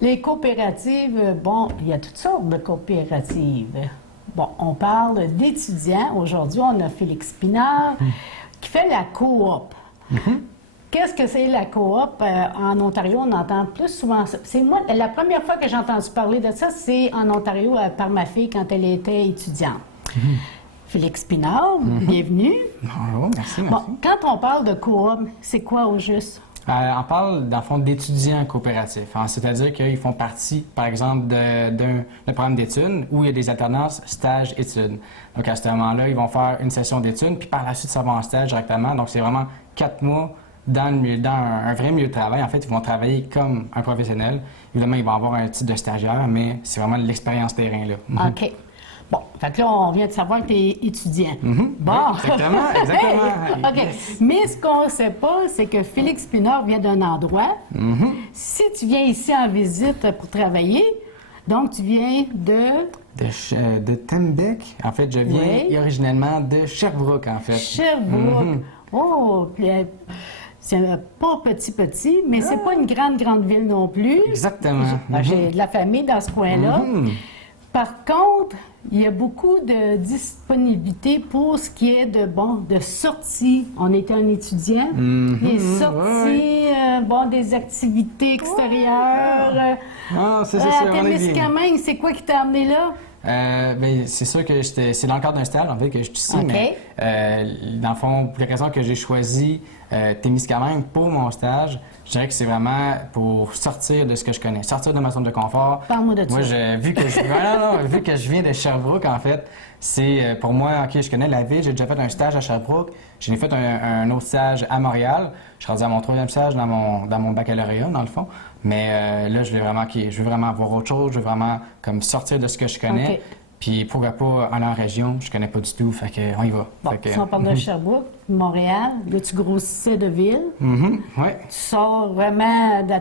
Les coopératives, bon, il y a toutes sortes de coopératives. Bon, on parle d'étudiants. Aujourd'hui, on a Félix Pinard qui fait la coop. Qu'est-ce que c'est la coop? En Ontario, on entend plus souvent ça. C'est moi, la première fois que j'ai entendu parler de ça, c'est en Ontario par ma fille quand elle était étudiante. Félix Pinard, bienvenue. Bonjour, merci. Bon, quand on parle de coop, c'est quoi au juste? On parle, dans le fond, d'étudiants coopératifs. Hein, c'est-à-dire qu'ils font partie, par exemple, d'un programme d'études où il y a des alternances stage-études. Donc, à ce moment-là, ils vont faire une session d'études, puis par la suite, ça va en stage directement. Donc, c'est vraiment 4 mois dans un vrai milieu de travail. En fait, ils vont travailler comme un professionnel. Évidemment, ils vont avoir un titre de stagiaire, mais c'est vraiment l'expérience terrain, là. OK. Bon, fait que là, on vient de savoir que tu es étudiant. Bon. Oui, exactement. OK. Yes. Mais ce qu'on ne sait pas, c'est que Félix Pinard vient d'un endroit. Si tu viens ici en visite pour travailler, donc tu viens De Tembec. En fait, je viens originellement de Sherbrooke, en fait. Sherbrooke. Oh, puis, c'est pas petit, mais c'est pas une grande ville non plus. Exactement. J'ai de la famille dans ce coin-là. Par contre, il y a beaucoup de disponibilité pour ce qui est de sorties. On était un étudiant. Les sorties, des activités extérieures. C'est ça, À Témiscamingue, c'est quoi qui t'a amené là? C'est sûr que c'est dans le cadre d'un stage, en fait, que je suis ici, mais dans le fond, pour les raisons que j'ai choisi Témiscamingue pour mon stage, je dirais que c'est vraiment pour sortir de ce que je connais, sortir de ma zone de confort. Parle-moi de moi, ça. Vu que je viens de Sherbrooke, en fait, c'est pour moi, OK, je connais la ville, j'ai déjà fait un stage à Sherbrooke, j'ai fait un autre stage à Montréal, je suis rendu à mon 3e stage dans mon baccalauréat, dans le fond. Mais là, je veux vraiment voir autre chose, je veux vraiment comme sortir de ce que je connais. OK. Puis pourquoi pas aller en région, je connais pas du tout, fait que on y va. Bon, si on parle de Sherbrooke, Montréal, là, tu grossissais de ville. Oui. Tu sors vraiment de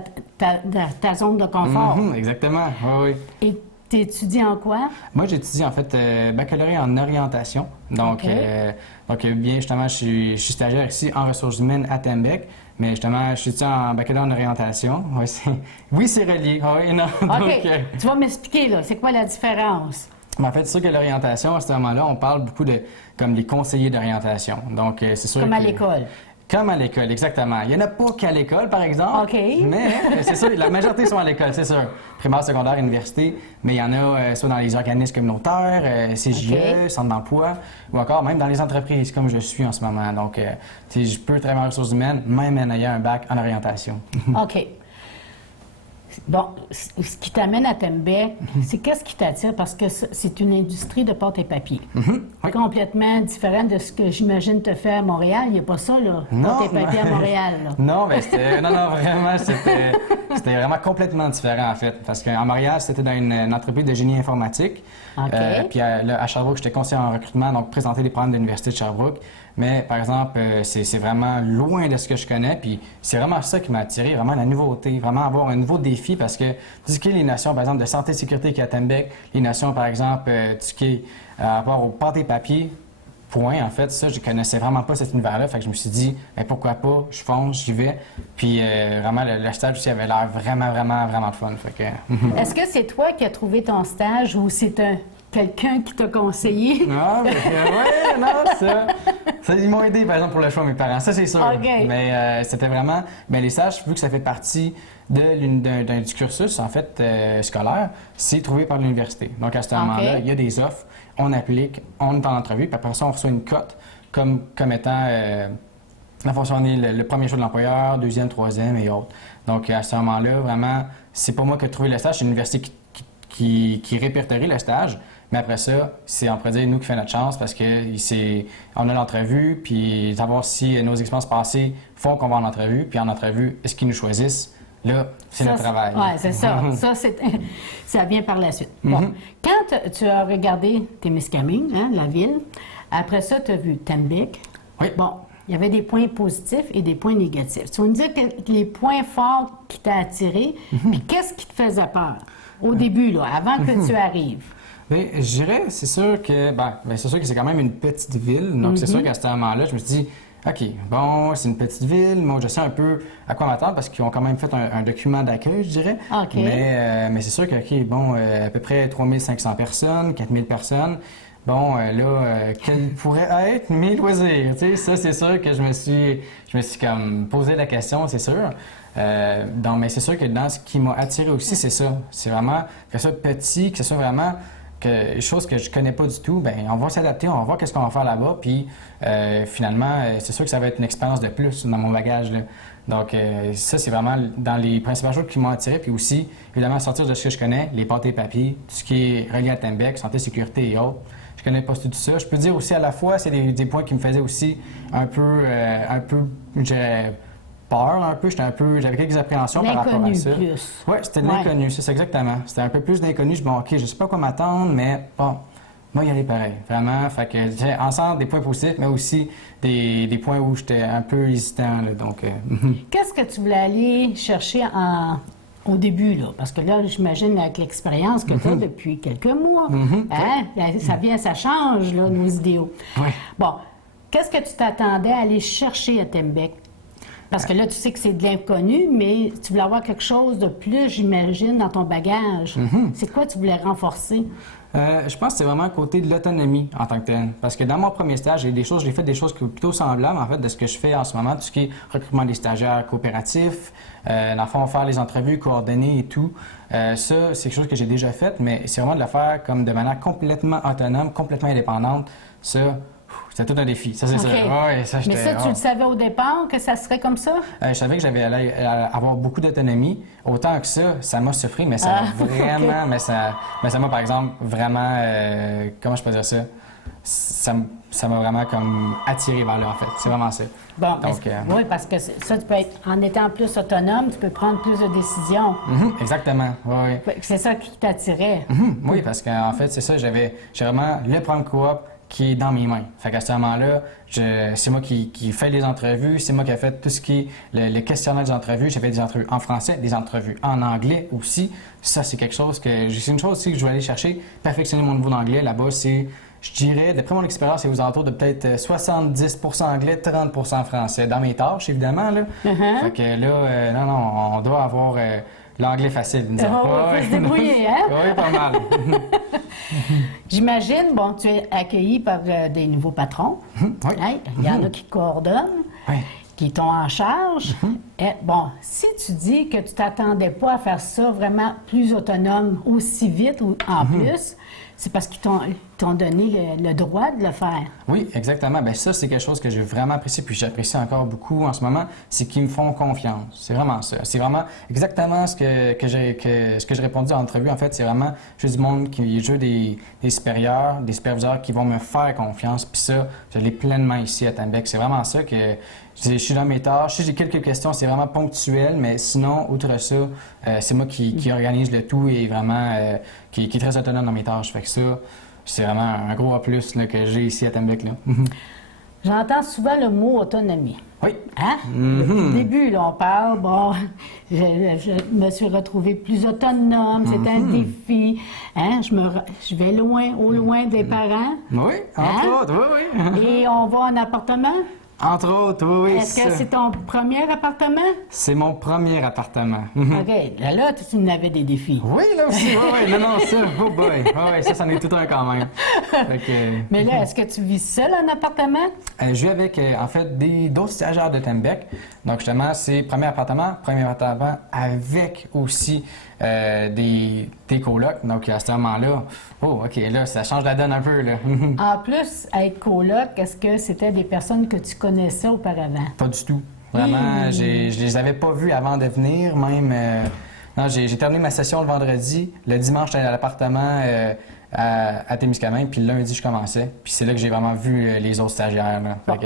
ta zone de confort. Exactement, oui. Et tu étudies en quoi? Moi, j'étudie en fait baccalauréat en orientation. Donc, bien justement, je suis stagiaire ici en ressources humaines à Tembec. Mais justement, je suis en baccalauréat en orientation. Oui, c'est relié. Oui, non. OK. Donc, Tu vas m'expliquer, là, c'est quoi la différence? En fait, c'est sûr que l'orientation, à ce moment-là, on parle beaucoup comme les conseillers d'orientation. Donc, c'est sûr Comme à l'école. Comme à l'école, exactement. Il n'y en a pas qu'à l'école, par exemple. OK. Mais c'est sûr, la majorité sont à l'école, c'est sûr. Primaire, secondaire, université. Mais il y en a soit dans les organismes communautaires, CJE, centre d'emploi, ou encore même dans les entreprises, comme je suis en ce moment. Donc, je peux travailler en ressources humaines, même en ayant un bac en orientation. OK. Bon, ce qui t'amène à Tembec, c'est qu'est-ce qui t'attire? Parce que c'est une industrie de pâte et papier. Complètement différente de ce que j'imagine te faire à Montréal. Il n'y a pas ça, là, pâte et papier à Montréal. Là. Non, mais vraiment, c'était vraiment complètement différent, en fait. Parce qu'en Montréal, c'était dans une entreprise de génie informatique. OK. Puis là, à Sherbrooke, j'étais conseiller en recrutement, donc présenter les programmes de l'Université de Sherbrooke. Mais, par exemple, c'est vraiment loin de ce que je connais. Puis c'est vraiment ça qui m'a attiré, vraiment la nouveauté, vraiment avoir un nouveau défi. Parce que tout ce qui est les notions, par exemple, de santé et sécurité qui est à Tembec, les notions, par exemple, tout ce qui est à rapport aux pâtes et papiers, point, en fait, ça, je connaissais vraiment pas cet univers-là. Fait que je me suis dit, pourquoi pas, je fonce, j'y vais. Puis vraiment, le stage aussi avait l'air vraiment le fun. Fait que... Est-ce que c'est toi qui as trouvé ton stage ou c'est quelqu'un qui t'a conseillé? Non, ça, ils m'ont aidé, par exemple, pour le choix de mes parents, ça, c'est sûr. Okay. Mais c'était vraiment... Mais les stages, vu que ça fait partie du cursus, en fait, scolaire, c'est trouvé par l'université. Donc, à ce moment-là, il y a des offres, on applique, on est en entrevue, puis après ça, on reçoit une cote comme étant... la fonction, on est le premier choix de l'employeur, deuxième, troisième et autres. Donc, à ce moment-là, vraiment, c'est pas moi qui ai trouvé le stage, c'est l'université qui répertorie le stage. Mais après ça, on pourrait dire nous qui fait notre chance parce on a l'entrevue, puis savoir si nos expériences passées font qu'on va en entrevue, puis en entrevue, est-ce qu'ils nous choisissent? Là, c'est notre travail. Oui, c'est ça. Ça vient par la suite. Bon. Quand tu as regardé Témiscamingue, la ville, après ça, tu as vu Tembec. Oui. Bon, il y avait des points positifs et des points négatifs. Tu vas me dire les points forts qui t'ont attiré, puis qu'est-ce qui te faisait peur au début, là, avant que tu arrives? Bien, je dirais, c'est sûr que c'est quand même une petite ville. Donc, c'est sûr qu'à ce moment-là, je me suis dit, OK, bon, c'est une petite ville. Moi, je sais un peu à quoi m'attendre parce qu'ils ont quand même fait un document d'accueil, je dirais. OK. Mais c'est sûr que, OK, bon, à peu près 3500 personnes, 4000 personnes. Bon, quels pourraient être mes loisirs? Tu sais, ça, c'est sûr que je me suis comme posé la question, c'est sûr. Donc, mais c'est sûr que dans ce qui m'a attiré aussi, c'est ça. C'est vraiment que ça soit petit, que ce soit vraiment que chose que je connais pas du tout, ben on va s'adapter, on va voir qu'est-ce qu'on va faire là-bas, puis finalement, c'est sûr que ça va être une expérience de plus dans mon bagage, là. Donc ça, c'est vraiment dans les principales choses qui m'ont attiré, puis aussi, évidemment, sortir de ce que je connais, les pâtes et papiers, tout ce qui est relié à Tembec, santé, sécurité et autres. Je connais pas tout ça. Je peux dire aussi à la fois, c'est des points qui me faisaient aussi un peu, je dirais, peur un peu. J'avais quelques appréhensions par rapport à ça. Plus. Oui, c'était de l'inconnu, c'est ça exactement. C'était un peu plus d'inconnu. Je me dis, bon, OK, je sais pas quoi m'attendre, mais bon, moi, y aller pareil. Vraiment. Fait que, ensemble, des points positifs, mais aussi des points où j'étais un peu hésitant, là, donc... Qu'est-ce que tu voulais aller chercher au début, là? Parce que là, j'imagine, avec l'expérience que tu as depuis quelques mois, hein? Ça change, là, nos idéaux. Ouais. Bon, qu'est-ce que tu t'attendais à aller chercher à Tembec? Parce que là, tu sais que c'est de l'inconnu, mais tu voulais avoir quelque chose de plus, j'imagine, dans ton bagage. C'est quoi tu voulais renforcer? Je pense que c'est vraiment le côté de l'autonomie en tant que tel. Parce que dans mon premier stage, j'ai fait des choses plutôt semblables, en fait, de ce que je fais en ce moment, tout ce qui est recrutement des stagiaires coopératifs, dans le fond, faire les entrevues coordonnées et tout. Ça, c'est quelque chose que j'ai déjà fait, mais c'est vraiment de le faire comme de manière complètement autonome, complètement indépendante. Ça, c'était tout un défi, ça c'est sûr. Ouais, ça, mais ça, tu le savais au départ que ça serait comme ça? Je savais que j'allais avoir beaucoup d'autonomie. Autant que ça m'a souffert, mais ça m'a vraiment... Okay. Mais ça m'a, par exemple, vraiment... comment je peux dire ça? Ça m'a vraiment comme attiré vers là, en fait. C'est vraiment ça. Bon, donc, oui, parce que ça, tu peux être... En étant plus autonome, tu peux prendre plus de décisions. Exactement, oui. C'est ça qui t'attirait. Oui, parce qu'en fait, c'est ça, j'ai vraiment le programme coop qui est dans mes mains. Fait qu'à ce moment-là, c'est moi qui fais les entrevues, c'est moi qui ai fait tout ce qui est le questionnaire des entrevues. J'ai fait des entrevues en français, des entrevues en anglais aussi. Ça, c'est quelque chose c'est une chose aussi que je vais aller chercher, perfectionner mon niveau d'anglais. Là-bas, c'est, je dirais, d'après mon expérience, c'est aux alentours de peut-être 70 anglais, 30 français. Dans mes tâches, évidemment, là. Fait que là, non, on doit avoir... l'anglais facile. On va se débrouiller, hein? Oui, pas mal. J'imagine, bon, tu es accueilli par des nouveaux patrons. Oui. Hein? Il y en a qui coordonnent, qui sont en charge. Et, bon, si tu dis que tu t'attendais pas à faire ça vraiment plus autonome aussi vite ou en plus, c'est parce qu'ils t'ont donné le droit de le faire. Oui, exactement. Bien, ça, c'est quelque chose que j'ai vraiment apprécié, puis j'apprécie encore beaucoup en ce moment, c'est qu'ils me font confiance. C'est vraiment ça. C'est vraiment exactement ce que j'ai répondu en entrevue. En fait, c'est vraiment, je veux du monde qui joue des supérieurs, des superviseurs qui vont me faire confiance, puis ça, je l'ai pleinement ici à Tembec. C'est vraiment ça que je suis dans mes tâches. Si j'ai quelques questions, c'est vraiment ponctuel, mais sinon, outre ça, c'est moi qui organise le tout et vraiment qui est très autonome dans mes tâches. Fait que ça, c'est vraiment un gros plus là, que j'ai ici à Tembec. J'entends souvent le mot autonomie. Oui. Hein? Depuis le début, là, on parle, bon, je me suis retrouvée plus autonome, c'est un défi. Hein? Je vais loin, au loin des parents. Oui, entre autres, oui. Et on va en appartement? Entre autres, oui. Est-ce que c'est ton premier appartement? C'est mon premier appartement. OK. Là, tu en avais des défis. Oui, là aussi. Oui. Non, ça, oh boy. Oui, ça en est tout un quand même. Mais là, est-ce que tu vis seul en appartement? Je vis avec, en fait, d'autres stagiaires de Tembec. Donc, justement, c'est premier appartement avec aussi des colocs. Donc, à ce moment-là, OK, là, ça change la donne un peu, là. En plus, être coloc, est-ce que c'était des personnes que tu connaissais auparavant? Pas du tout. Vraiment, je les avais pas vus avant de venir, même. Non, j'ai terminé ma session le vendredi. Le dimanche, j'étais à l'appartement à Témiscamingue, puis le lundi, je commençais. Puis c'est là que j'ai vraiment vu les autres stagiaires, là. Bon.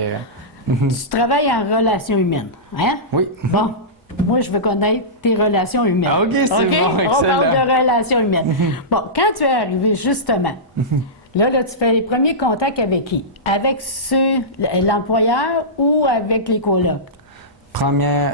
Tu travailles en relations humaines, hein? Oui. Bon. Moi, je veux connaître tes relations humaines. OK, c'est bon, excellent. On parle de relations humaines. Bon, quand tu es arrivé, justement, là, tu fais les premiers contacts avec qui? Avec l'employeur ou avec les colocs?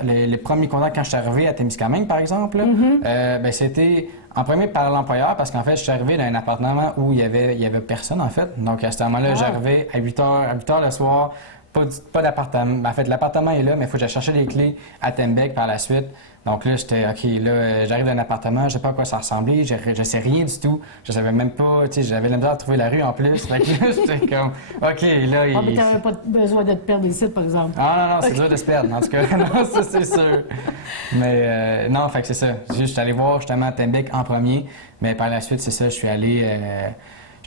Les premiers contacts quand je suis arrivé à Témiscamingue, par exemple, ben, c'était en premier par l'employeur parce qu'en fait, je suis arrivé dans un appartement où il y avait personne, en fait. Donc, à ce moment-là, j'arrivais à 8 h le soir. pas d'appartement. En fait, l'appartement est là, mais il faut que j'aille chercher les clés à Tembec par la suite. Donc là, j'étais, OK, là, j'arrive dans un appartement, je ne sais pas à quoi ça ressemblait, je sais rien du tout. Je savais même pas, tu sais, j'avais la misère de trouver la rue en plus. Fait que là, j'étais comme, OK, là, Ah, mais tu n'avais pas besoin de te perdre ici, par exemple. Ah non, c'est dur de se perdre, en tout cas. Non, ça, c'est sûr. Mais non, fait que c'est ça. Je suis allé voir justement Tembec en premier, mais par la suite, c'est ça, je suis allé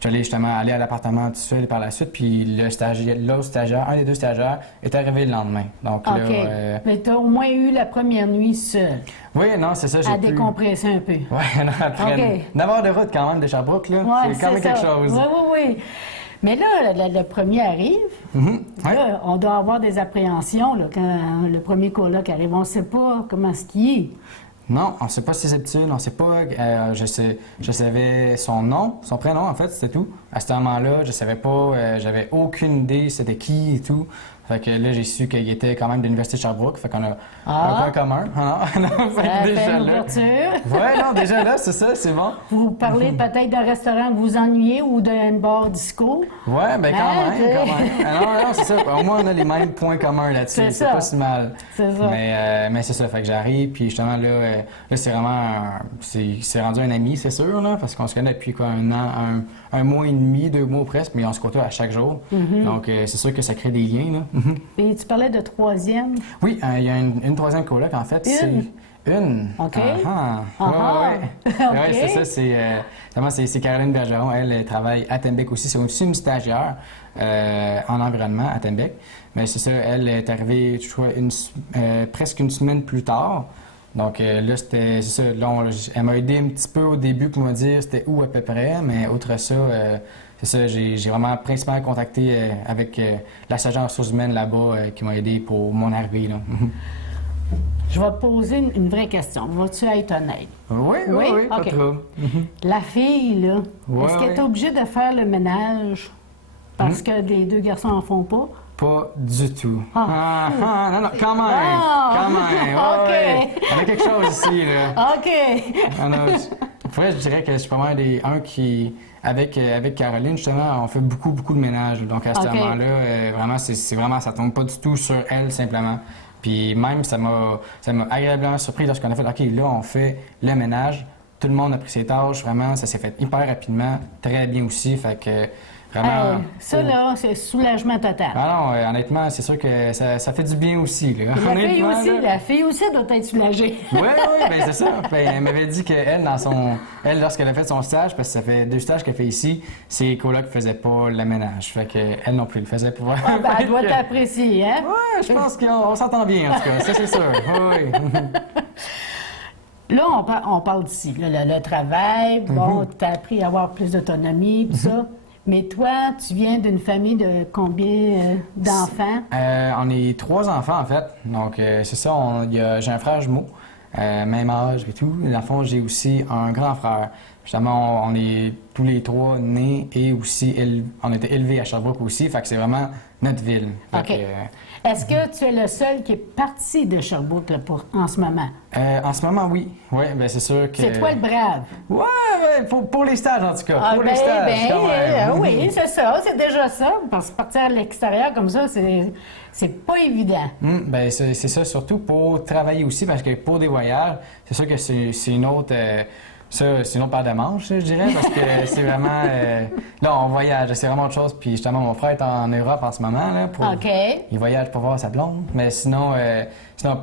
justement aller à l'appartement tout seul par la suite, puis l'autre stagiaire, un des deux stagiaires, est arrivé le lendemain. Donc OK. là, Mais tu as au moins eu la première nuit seule, oui, non, c'est ça, à décompresser un peu. Oui, non, après OK. 9 heures de route quand même de Sherbrooke, là, Ouais, c'est quand même ça. quelque chose. Oui, oui, oui. Mais là, le premier arrive. Ouais. Là, on doit avoir des appréhensions là, quand le premier coloc arrive. On ne sait pas comment ce qu'il est. Non, on ne sait pas ses aptitudes, on ne sait pas. Je savais son nom, son prénom en fait, c'était tout. À ce moment-là, je savais pas, j'avais aucune idée c'était qui et tout. Fait que là, j'ai su qu'il était quand même de l'Université de Sherbrooke, fait qu'on a un point commun. Ah non, fait Ça que fait déjà une là. ouverture. Ouais, non, déjà là, c'est ça, c'est bon. Vous parlez peut-être d'un restaurant que vous ennuyez ou d'un bar disco. Ouais, ben Hein, quand même. Ah non, c'est ça. Au moins, on a les mêmes points communs là-dessus. C'est C'est ça. pas si mal. C'est ça. Mais c'est ça. Fait que j'arrive, puis justement, là c'est vraiment. C'est rendu un ami, c'est sûr, là, parce qu'on se connaît depuis quoi, un an, un mois et demi, 2 mois presque, mais on se côtoie à chaque jour. Donc, c'est sûr que ça crée des liens, là. Et tu parlais de troisième. Oui, il y a une troisième coloc, en fait. Une. OK. Ouais. OK. Ouais, c'est ça. C'est Caroline Bergeron. Elle travaille à Tembec aussi. C'est aussi une stagiaire en environnement à Tembec. Mais c'est ça, elle est arrivée, je crois, presque une semaine plus tard. Donc là, c'est ça. Là, elle m'a aidé un petit peu au début pour me dire c'était où à peu près. Mais outre ça, c'est ça, j'ai vraiment principalement contacté avec la sergente ressources humaines là-bas qui m'a aidé pour mon arrivée, là. Je vais te poser une vraie question. Vas-tu être honnête? Oui, pas OK. trop. La fille, là, Ouais, est-ce qu'elle est ouais. obligée de faire le ménage parce que les deux garçons en font pas? Pas du tout. Ah. Non, quand même. Ah. Quand même. OK. Ouais. On a quelque chose ici, là. OK. Ah non, je dirais que je suis pas mal un qui, avec Caroline, justement, on fait beaucoup de ménage. Donc, à ce OK. moment-là, vraiment, ça tombe pas du tout sur elle, simplement. Puis même, ça m'a agréablement surpris lorsqu'on a fait, OK, là, on fait le ménage. Tout le monde a pris ses tâches. Vraiment, ça s'est fait hyper rapidement. Très bien aussi. Fait que, vraiment... Hey, ça, là, c'est soulagement total. Ah non, honnêtement, c'est sûr que ça fait du bien aussi, là. La fille aussi doit être soulagée. Oui, ben c'est ça. Ben, elle m'avait dit qu'elle, lorsqu'elle a fait son stage, parce que ça fait 2 stages qu'elle fait ici, ses colocs ne faisaient pas le ménage. Fait qu'elle non plus le faisait pas. Ah, ben, elle doit t'apprécier, hein? Oui, je pense qu'on s'entend bien, en tout cas. Ça, c'est sûr. Oui. Là, on parle d'ici. Le travail, bon, tu as appris à avoir plus d'autonomie, tout ça. Mais toi, tu viens d'une famille de combien d'enfants? On est 3 enfants, en fait. Donc, c'est ça. J'ai un frère jumeau, même âge et tout. Dans le fond, j'ai aussi un grand frère. Justement, on est tous les 3 nés et aussi, on était élevés à Sherbrooke aussi. Fait que c'est vraiment notre ville. Fait OK. que, Est-ce que tu es le seul qui est parti de Sherbrooke là, en ce moment? en ce moment, oui. Oui, bien c'est sûr que... C'est toi le brave. Ouais, pour les stages, en tout cas. Pour les stages, quand même. Oui, c'est ça. C'est déjà ça. Parce que partir à l'extérieur comme ça, c'est pas évident. Ben c'est ça, surtout pour travailler aussi, parce que pour des voyages, c'est sûr que c'est une autre... c'est une autre paire de manches, je dirais, parce que c'est vraiment... là, on voyage, c'est vraiment autre chose. Puis justement, mon frère est en Europe en ce moment, là, OK. il voyage pour voir sa blonde. Mais sinon,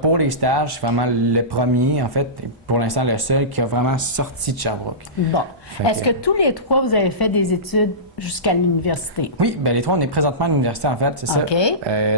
pour les stages, c'est vraiment le premier, en fait, et pour l'instant le seul, qui a vraiment sorti de Sherbrooke. Bon. Fait Est-ce que- que tous les 3, vous avez fait des études jusqu'à l'université? Oui, bien les 3, on est présentement à l'université, en fait, c'est ça. OK.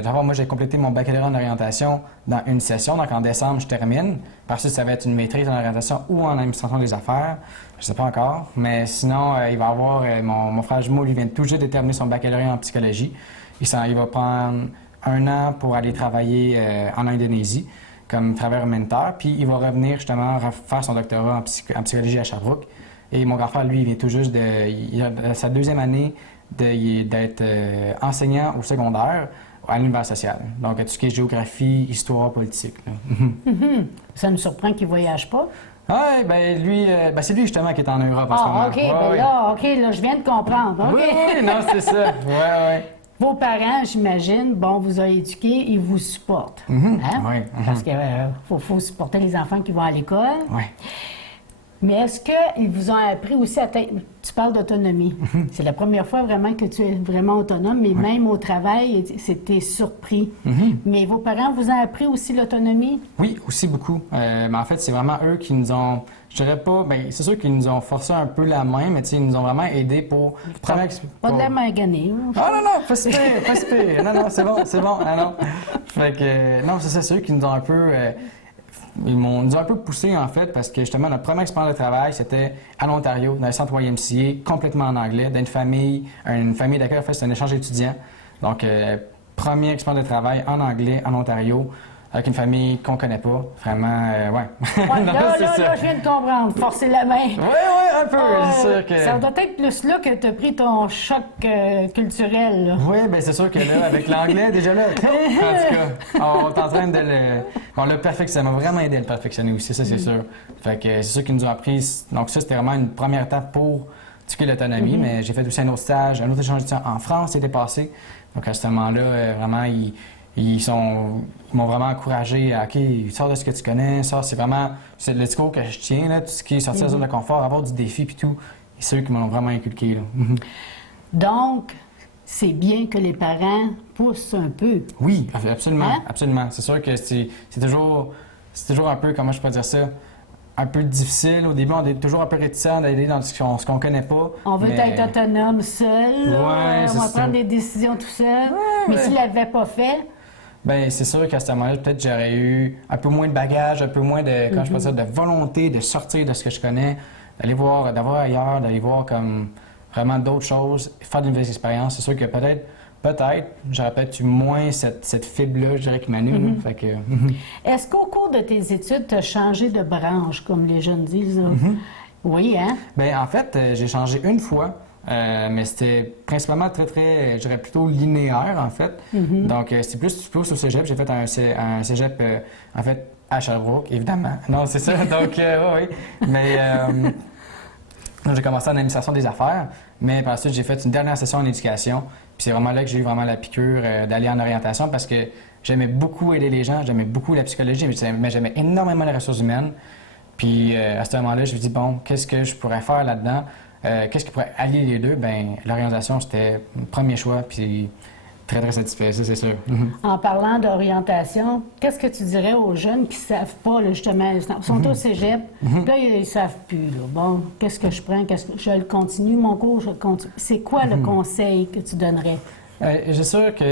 D'abord, moi, j'ai complété mon baccalauréat en orientation dans une session, donc en décembre, je termine. Par suite, ça va être une maîtrise en orientation ou en administration des affaires. Je sais pas encore. Mais sinon, il va y avoir... mon frère jumeau, lui, vient tout juste de terminer son baccalauréat en psychologie. Il va prendre 1 an pour aller travailler en Indonésie comme travailleur humanitaire, puis il va revenir justement faire son doctorat en psychologie à Sherbrooke. Et mon grand frère, lui, il vient tout juste il a sa 2e année d'être enseignant au secondaire à l'univers social. Donc, tout ce qui est géographie, histoire, politique, là. Ça me surprend qu'il ne voyage pas. Oui, ben lui, c'est lui justement qui est en Europe en ce moment. OK. Ouais, Ben ouais. là, OK, là, je viens de comprendre. OK. Oui, non, c'est ça. Oui. Vos parents, j'imagine, bon, vous ont éduqué, ils vous supportent. Mhm. Hein? Oui. Parce qu'il faut supporter les enfants qui vont à l'école. Oui. Mais est-ce qu'ils vous ont appris aussi à... Tu parles d'autonomie. C'est la première fois vraiment que tu es vraiment autonome, mais même au travail, c'était surpris. Mais vos parents vous ont appris aussi l'autonomie? Oui, aussi beaucoup. Mais en fait, c'est vraiment eux qui nous ont... Je dirais pas... Bien, c'est sûr qu'ils nous ont forcé un peu la main, mais tu sais, ils nous ont vraiment aidés pour... Pas de la main gagnée. Ah non, pas si pire, pas si pire. Non, c'est bon. Ah non. Fait que... non, c'est ça, c'est eux qui nous ont un peu... ils nous ont un peu poussé, en fait, parce que justement, notre première expérience de travail, c'était à l'Ontario, dans le centre YMCA, complètement en anglais, dans une famille d'accueil. En fait, c'était un échange étudiant. Donc, première expérience de travail en anglais, en Ontario, avec une famille qu'on connaît pas. Vraiment, ouais. Ouais, Non, là, c'est ça. je viens de comprendre. Forcer la main. Oui, un peu. C'est sûr que... Ça doit être plus là que tu as pris ton choc culturel. Là. Oui, bien c'est sûr que là, avec l'anglais, déjà là, en tout cas, on est en train de le... On l'a perfectionné, ça m'a vraiment aidé à le perfectionner aussi, ça c'est sûr. Fait que c'est sûr qu'ils nous ont appris... Donc ça, c'était vraiment une première étape pour éduquer l'autonomie, mais j'ai fait aussi un autre stage, un autre échange d'étudiants en France c'était passé. Donc à ce moment-là, vraiment, ils m'ont vraiment encouragé à « OK, sors de ce que tu connais, c'est le discours que je tiens, là, tout ce qui est sortir de la zone de confort, avoir du défi puis tout. » Et c'est eux qui m'ont vraiment inculqué, là. Donc, c'est bien que les parents poussent un peu. Oui, absolument, Hein? absolument. C'est sûr que c'est toujours un peu, comment je peux dire ça, un peu difficile. Au début, on est toujours un peu réticent d'aller dans ce qu'on connaît pas. On veut être autonome seul, là. Ouais, On va prendre des décisions tout seul. Mais s'ils ne l'avaient pas fait... Bien, c'est sûr qu'à ce moment-là, peut-être j'aurais eu un peu moins de bagages, un peu moins de, comment je peux dire, de volonté de sortir de ce que je connais, d'avoir ailleurs, d'aller voir comme vraiment d'autres choses, faire de nouvelles expériences. C'est sûr que peut-être, j'aurais peut-être eu moins cette fibre-là, je dirais, qui m'anime. Fait que... Est-ce qu'au cours de tes études, tu as changé de branche, comme les jeunes disent? Là? Oui, hein? Bien, en fait, j'ai changé une fois. Mais c'était principalement très, je dirais plutôt linéaire, en fait. Donc, c'était plus au cégep. J'ai fait un cégep, en fait, à Sherbrooke, évidemment. Non, c'est ça. Donc, oui. Mais j'ai commencé en administration des affaires. Mais par la suite, j'ai fait une dernière session en éducation. Puis c'est vraiment là que j'ai eu vraiment la piqûre d'aller en orientation parce que j'aimais beaucoup aider les gens, j'aimais beaucoup la psychologie, mais j'aimais énormément les ressources humaines. Puis à ce moment-là, je me dis, bon, qu'est-ce que je pourrais faire là-dedans? Qu'est-ce qui pourrait allier les deux? Bien, l'orientation, c'était le premier choix, puis très satisfait, ça, c'est sûr. En parlant d'orientation, qu'est-ce que tu dirais aux jeunes qui ne savent pas, là, justement, ils sont au cégep, là, ils ne savent plus, là. Bon, qu'est-ce que je prends? Je le continue, mon cours, je le continue. C'est quoi le conseil que tu donnerais? C'est sûr que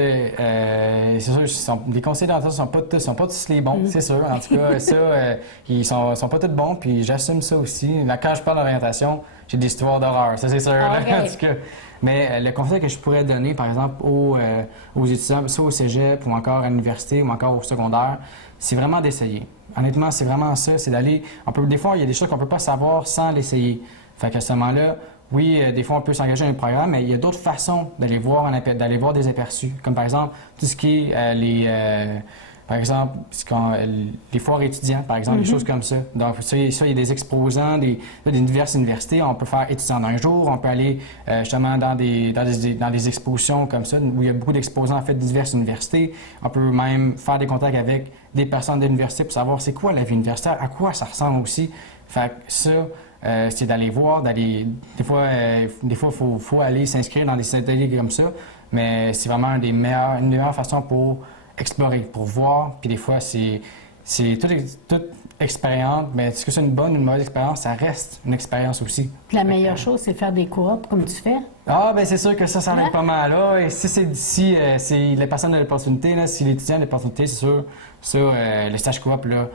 les conseils d'orientation sont pas tous les bons, c'est sûr. En tout cas, ça, ils sont pas tous bons, puis j'assume ça aussi. Là, quand je parle d'orientation, j'ai des histoires d'horreur, ça c'est sûr. Ah, okay. En tout cas. Mais le conseil que je pourrais donner, par exemple, aux étudiants, soit au cégep ou encore à l'université ou encore au secondaire, c'est vraiment d'essayer. Honnêtement, c'est vraiment ça, c'est d'aller... Des fois, il y a des choses qu'on ne peut pas savoir sans l'essayer. Fait qu'à ce moment-là, oui, des fois, on peut s'engager dans un programme, mais il y a d'autres façons d'aller voir des aperçus. Comme par exemple, tout ce qui est par exemple, les foires étudiants, par exemple, des choses comme ça. Donc, ça, il y a des exposants des diverses universités. On peut faire étudiants d'un jour, on peut aller justement dans des expositions comme ça, où il y a beaucoup d'exposants en fait de diverses universités. On peut même faire des contacts avec des personnes de l'université pour savoir c'est quoi la vie universitaire, à quoi ça ressemble aussi. Fait que ça, c'est d'aller voir, des fois, il faut aller s'inscrire dans des ateliers comme ça, mais c'est vraiment une des meilleures façons pour explorer, pour voir, puis des fois, c'est toute expérience, mais est-ce que c'est une bonne ou une mauvaise expérience? Ça reste une expérience aussi. La meilleure chose, c'est faire des coops comme tu fais. Ah, bien c'est sûr que ça aide pas mal. Là. Et si les personnes de l'opportunité, là, si l'étudiant a l'opportunité, c'est sûr, ça, le stage coop, là,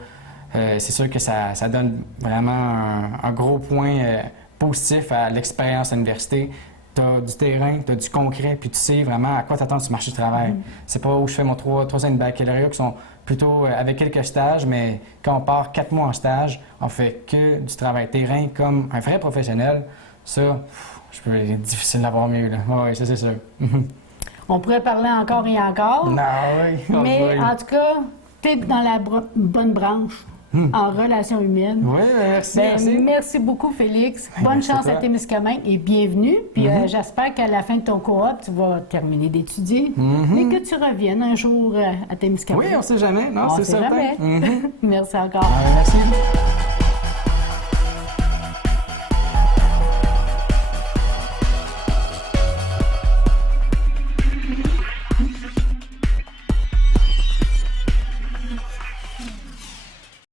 c'est sûr que ça donne vraiment un gros point positif à l'expérience à l'université. Tu as du terrain, tu as du concret, puis tu sais vraiment à quoi t'attendre sur le marché du travail. C'est pas où je fais mon 3 ans de baccalauréat qui sont plutôt avec quelques stages, mais quand on part 4 mois en stage, on fait que du travail terrain comme un vrai professionnel. Ça, c'est difficile d'avoir mieux. Oui, ça c'est sûr. On pourrait parler encore et encore. Non, oui. Mais en tout cas, tu es dans la bonne branche. en relations humaines. Oui, merci, merci. Merci beaucoup, Félix. Ben, Bonne merci à chance à toi. Témiscamingue et bienvenue. Puis j'espère qu'à la fin de ton coop, tu vas terminer d'étudier, mais que tu reviennes un jour à Témiscamingue. Oui, on ne sait jamais. Non, On c'est sait certain. jamais. Merci encore. Merci.